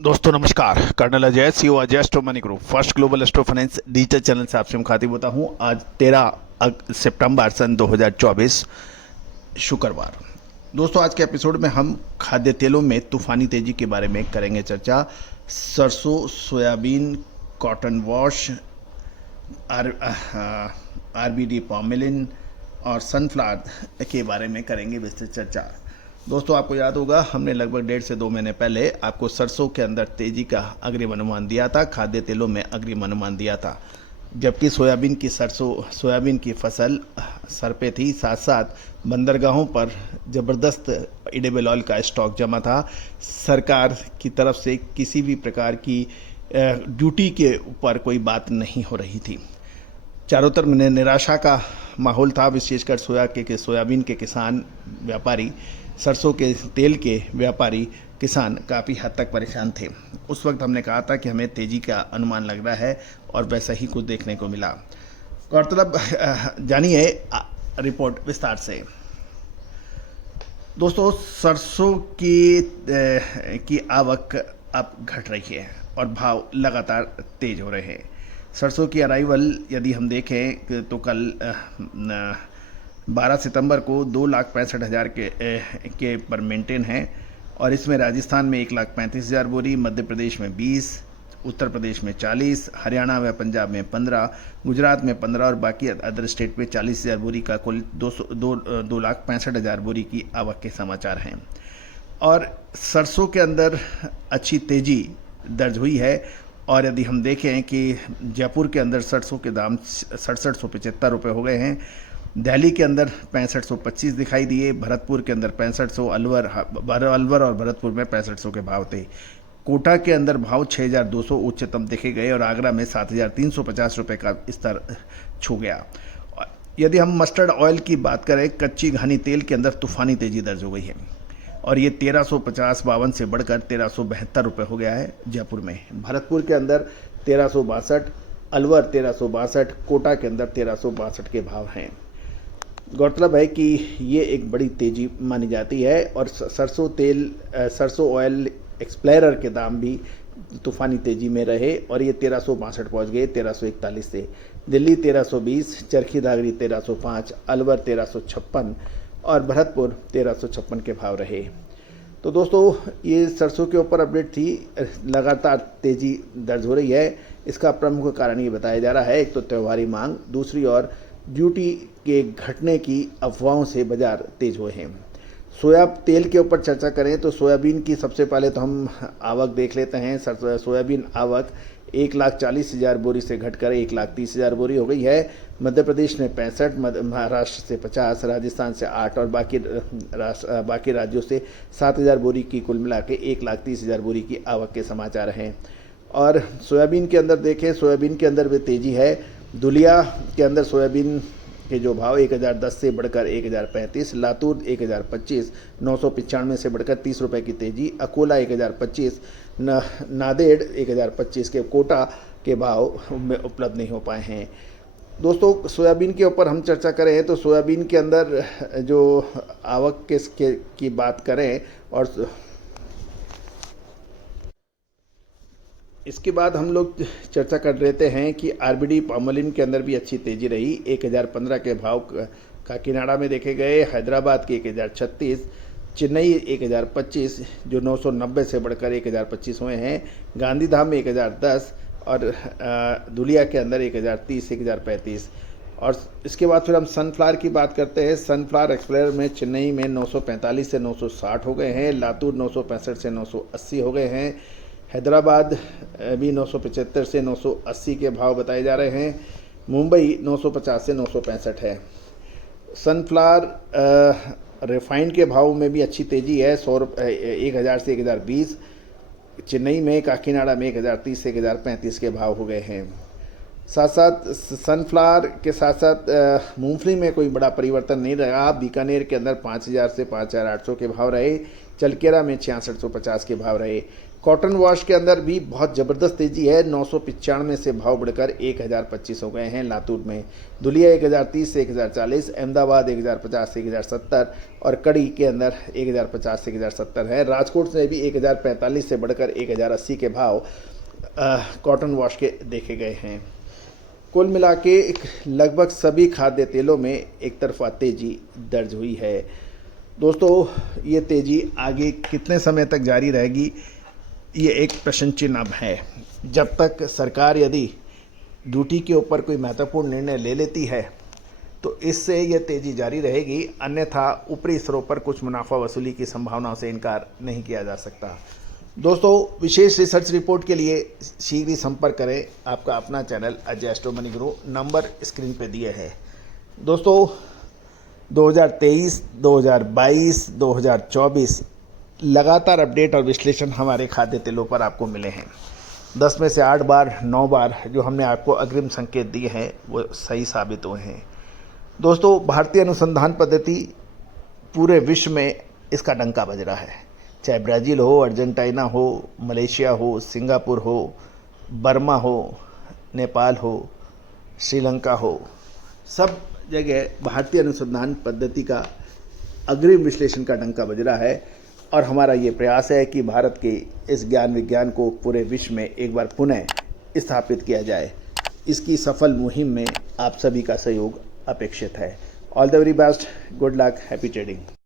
दोस्तों नमस्कार। Colonel Ajay, CEO Ajay astro money group first global astro finance digital channel से आपसे मुखातिब होता हूं। आज 13 सितंबर सन 2024 शुक्रवार। दोस्तों आज के एपिसोड में हम खाद्य तेलों में तूफानी तेजी के बारे में करेंगे चर्चा। सरसों, सोयाबीन, कॉटन वॉश, आरबीडी पॉमेलिन और सनफ्लावर के बारे में करेंगे विस्तृत चर्चा। दोस्तों आपको याद होगा हमने लगभग 1.5 से 2 महीने पहले आपको सरसों के अंदर तेजी का अग्रिम अनुमान दिया था, खाद्य तेलों में अग्रिम अनुमान दिया था, जबकि सोयाबीन की फसल सर पे थी। साथ साथ बंदरगाहों पर ज़बरदस्त एडिबल ऑयल का स्टॉक जमा था। सरकार की तरफ से किसी भी प्रकार की ड्यूटी के ऊपर कोई बात नहीं हो रही थी। चारों तरफ निराशा का माहौल था, विशेषकर सोयाबीन के किसान व्यापारी, सरसों के तेल के व्यापारी किसान काफ़ी हद तक परेशान थे। उस वक्त हमने कहा था कि हमें तेज़ी का अनुमान लग रहा है और वैसा ही कुछ देखने को मिला। गौरतलब जानिए रिपोर्ट विस्तार से। दोस्तों सरसों की आवक अब घट रही है और भाव लगातार तेज हो रहे हैं। सरसों की अराइवल यदि हम देखें तो कल 12 सितंबर को 2,65,000 के पर मेंटेन है और इसमें राजस्थान में 1,35,000 बोरी, मध्य प्रदेश में 20, उत्तर प्रदेश में 40, हरियाणा व पंजाब में 15, गुजरात में 15 और बाकी अदर स्टेट में 40,000 बोरी का कुल 2,65,000 बोरी की आवक के समाचार हैं। और सरसों के अंदर अच्छी तेज़ी दर्ज हुई है। और यदि हम देखें कि जयपुर के अंदर सरसों के दाम 6775 रुपये हो गए हैं, दिल्ली के अंदर 6525 दिखाई दिए, भरतपुर के अंदर 6500, अलवर और भरतपुर में 6500 के भाव थे। कोटा के अंदर भाव 6200 उच्चतम देखे गए और आगरा में 7350 रुपये का स्तर छू गया। यदि हम मस्टर्ड ऑयल की बात करें, कच्ची घानी तेल के अंदर तूफानी तेजी दर्ज हो गई है और ये 1350-52 से बढ़कर 1372 रुपये हो गया है जयपुर में। भरतपुर के अंदर 1362, अलवर 1362, कोटा के अंदर 1362 के भाव हैं। गौरतलब है कि ये एक बड़ी तेज़ी मानी जाती है और सरसों ऑयल एक्सप्लोरर के दाम भी तूफ़ानी तेज़ी में रहे और ये 1362 पहुँच गए 1341 से। दिल्ली 1320, चरखी दादरी 1305, अलवर 1356 और भरतपुर 1356 के भाव रहे। तो दोस्तों ये सरसों के ऊपर अपडेट थी। लगातार तेज़ी दर्ज हो रही है। इसका प्रमुख कारण ये बताया जा रहा है, एक तो त्योहारी मांग, दूसरी ओर ड्यूटी के घटने की अफवाहों से बाजार तेज हुए हैं। सोया तेल के ऊपर चर्चा करें तो सोयाबीन की सबसे पहले तो हम आवक देख लेते हैं। सोयाबीन आवक 1,40,000 बोरी से घटकर 1,30,000 बोरी हो गई है। मध्य प्रदेश में 65, महाराष्ट्र से 50, राजस्थान से 8 और बाकी राज्यों से 7,000 बोरी की कुल मिला के 1,30,000 बोरी की आवक के समाचार हैं। और सोयाबीन के अंदर देखें, सोयाबीन के अंदर भी तेज़ी है। दुलिया के अंदर सोयाबीन के जो भाव 1,010 से बढ़कर 1,035, लातूर 1,025, 995 से बढ़कर 30 रुपये की तेज़ी, अकोला 1,025, नांदेड़ 1,025 के कोटा के भाव में उपलब्ध नहीं हो पाए हैं। दोस्तों सोयाबीन के ऊपर हम चर्चा करें तो सोयाबीन के अंदर जो आवक की बात करें और इसके बाद हम लोग चर्चा कर लेते हैं कि आरबीडी पॉमेलिन के अंदर भी अच्छी तेज़ी रही। 1,015 के भाव काकीनाडा में देखे गए, हैदराबाद के 1,036, चेन्नई 1,025 जो 990 से बढ़कर 1,025 हुए हैं, गांधीधाम में 1,010 और धुलिया के अंदर 1,030 1,035। और इसके बाद फिर हम सनफ्लावर की बात करते हैं। सनफ्लावर एक्सप्लोरर में चेन्नई में 945 से 960 हो गए हैं, लातूर 965 से 980 हो गए हैं, हैदराबाद भी 975 से 980 के भाव बताए जा रहे हैं, मुंबई 950 से 965 है। सनफ्लावर रिफाइंड के भाव में भी अच्छी तेज़ी है। 1,000 से 1,020, चेन्नई में, काकीनाडा में 1,030 से 1,035 के भाव हो गए हैं। साथ साथ सनफ्लावर के साथ साथ मूंगफली में कोई बड़ा परिवर्तन नहीं रहा। बीकानेर के अंदर 5,000 से 5,800 के भाव रहे, चलकेरा में 6650 के भाव रहे। कॉटन वॉश के अंदर भी बहुत ज़बरदस्त तेज़ी है, 995 से भाव बढ़कर 1025 हो गए हैं। लातूर में धुलिया 1030 से 1040, अहमदाबाद 1050 से 1070 और कड़ी के अंदर 1050 से 1070 है। राजकोट में भी 1045 से बढ़कर 1080 के भाव कॉटन वॉश के देखे गए हैं। कुल मिला के लगभग सभी खाद्य तेलों में एक तरफा तेज़ी दर्ज हुई है। दोस्तों, ये तेज़ी आगे कितने समय तक जारी रहेगी, ये एक प्रश्न चिन्ह अब है। जब तक सरकार यदि ड्यूटी के ऊपर कोई महत्वपूर्ण निर्णय ले लेती है तो इससे यह तेज़ी जारी रहेगी, अन्यथा ऊपरी स्तरों पर कुछ मुनाफा वसूली की संभावनाओं से इनकार नहीं किया जा सकता। दोस्तों, विशेष रिसर्च रिपोर्ट के लिए शीघ्र ही संपर्क करें आपका अपना चैनल अजय एस्ट्रो मनी गुरु। नंबर स्क्रीन पे दिए हैं। दोस्तों, 2023, 2022, 2024 लगातार अपडेट और विश्लेषण हमारे खाद्य तेलों पर आपको मिले हैं। 10 में से 8 बार 9 बार जो हमने आपको अग्रिम संकेत दिए हैं वो सही साबित हुए हैं। दोस्तों, भारतीय अनुसंधान पद्धति पूरे विश्व में इसका डंका बज रहा है, चाहे ब्राज़ील हो, अर्जेंटीना हो, मलेशिया हो, सिंगापुर हो, बर्मा हो, नेपाल हो, श्रीलंका हो, सब जगह भारतीय अनुसंधान पद्धति का अग्रिम विश्लेषण का डंका बज रहा है। और हमारा ये प्रयास है कि भारत के इस ज्ञान विज्ञान को पूरे विश्व में एक बार पुनः स्थापित किया जाए। इसकी सफल मुहिम में आप सभी का सहयोग अपेक्षित है। All the very best, good luck, happy trading.